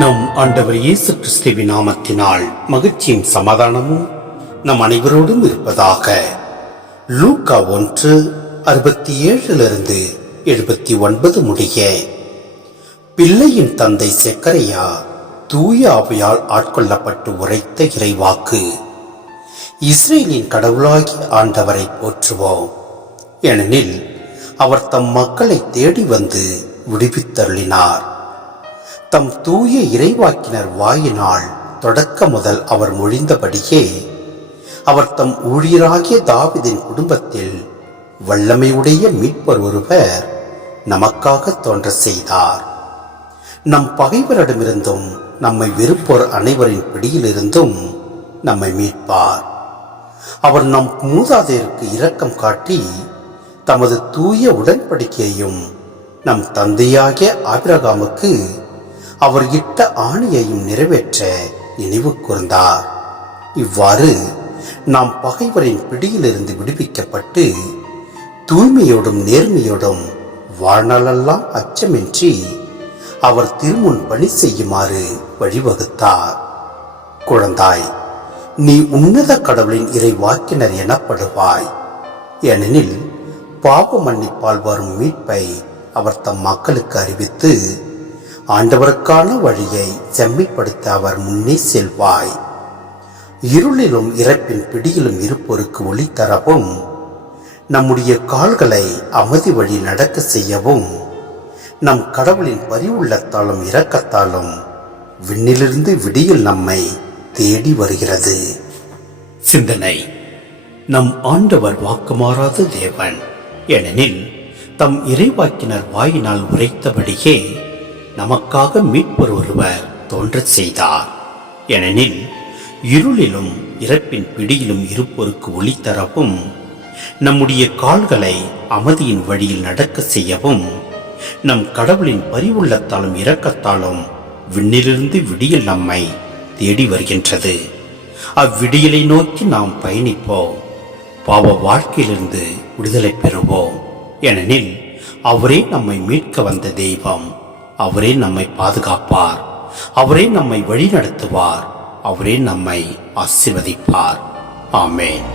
நம் ஆண்டவர் இயேசு கிறிஸ்துவின் நாமத்தினால் மகிழ்ச்சியும் சமாதானமும் நம் அனைவரோடும் இருப்பதாக. லூக்கா 1:67-79 முடிய. பிள்ளையின் தந்தை செக்கரையா தூய ஆவியால் ஆட்கொள்ளப்பட்டு உரைத்த இறைவாக்கு. இஸ்ரேலின் கடவுளாகிய ஆண்டவரை போற்றுவோம், ஏனெனில் அவர் தம் மக்களை தேடி வந்து விடுவித்தருளினார். தம் தூய இறைவாக்கினர் வாயினால் தொடக்க முதல் அவர் மொழிந்தபடியே அவர் தம் ஊழியராகிய தாவீதின் குடும்பத்தில் வல்லமையுடைய மீட்பர் ஒருவர் நமக்காக தோன்ற செய்தார். நம் பகைவரிடமிருந்தும் நம்மை வெறுப்போர் அனைவரின் பிடியிலிருந்தும் நம்மை மீட்பார். அவர் நம் மூதாதையருக்கு இரக்கம் காட்டி தமது தூய உடன்படிக்கையையும் நம் தந்தையாகிய ஆபிரகாமுக்கு அவர் இட்ட ஆணையையும் நிறைவேற்ற நினைவு கூர்ந்தார். இவ்வாறு நாம் பகைவரின் பிடியிலிருந்து விடுவிக்கப்பட்டு தூய்மையோடும் நேர்மையோடும் வாழ்நாளெல்லாம் அச்சமின்றி அவர் திருமுன் பணி செய்யுமாறு வழிவகுத்தார். குழந்தாய், நீ உன்னத கடவுளின் இறைவாக்கினர் எனப்படுவாய், ஏனெனில் பாவ மன்னிப்பால் வரும் மீட்பை அவர் தம் மக்களுக்கு அறிவித்து ஆண்டவருக்கான வழியை செம்மைப்படுத்த அவர் முன்னே செல்வாய். இருளிலும் இறப்பின் பிடியிலும் இருப்போருக்கு ஒளி தரவும், நம்முடைய கால்களை அமைதி வழி நடக்க செய்யவும், நம் கடவுளின் பரிவுள்ளத்தாலும் இரக்கத்தாலும் விண்ணிலிருந்து விடியில் நம்மை தேடி வருகிறது. சிந்தனை: நம் ஆண்டவர் வாக்குமாறாத தேவன், ஏனெனில் தம் இறைவாக்கினர் வாயினால் உரைத்தபடியே நமக்காக மீட்பர் ஒருவர் தோன்றச் செய்தார். ஏனெனில் இருளிலும் இறப்பின் பிடியிலும் இருப்போருக்கு ஒளி தரவும், நம்முடைய கால்களை அமைதியின் வழியில் நடக்க செய்யவும், நம் கடவுளின் பரிவுள்ளத்தாலும் இரக்கத்தாலும் விண்ணிலிருந்து விடியல் நம்மை தேடி வருகின்றது. அவ்விடியலை நோக்கி நாம் பயணிப்போம், பாவ வாழ்க்கையிலிருந்து விடுதலை பெறுவோம். ஏனெனில் அவரே நம்மை மீட்க வந்த தெய்வம். அவரே நம்மை பாதுகாப்பார், அவரே நம்மை வழிநடத்துவார், அவரே நம்மை ஆசீர்வதிப்பார். ஆமென்.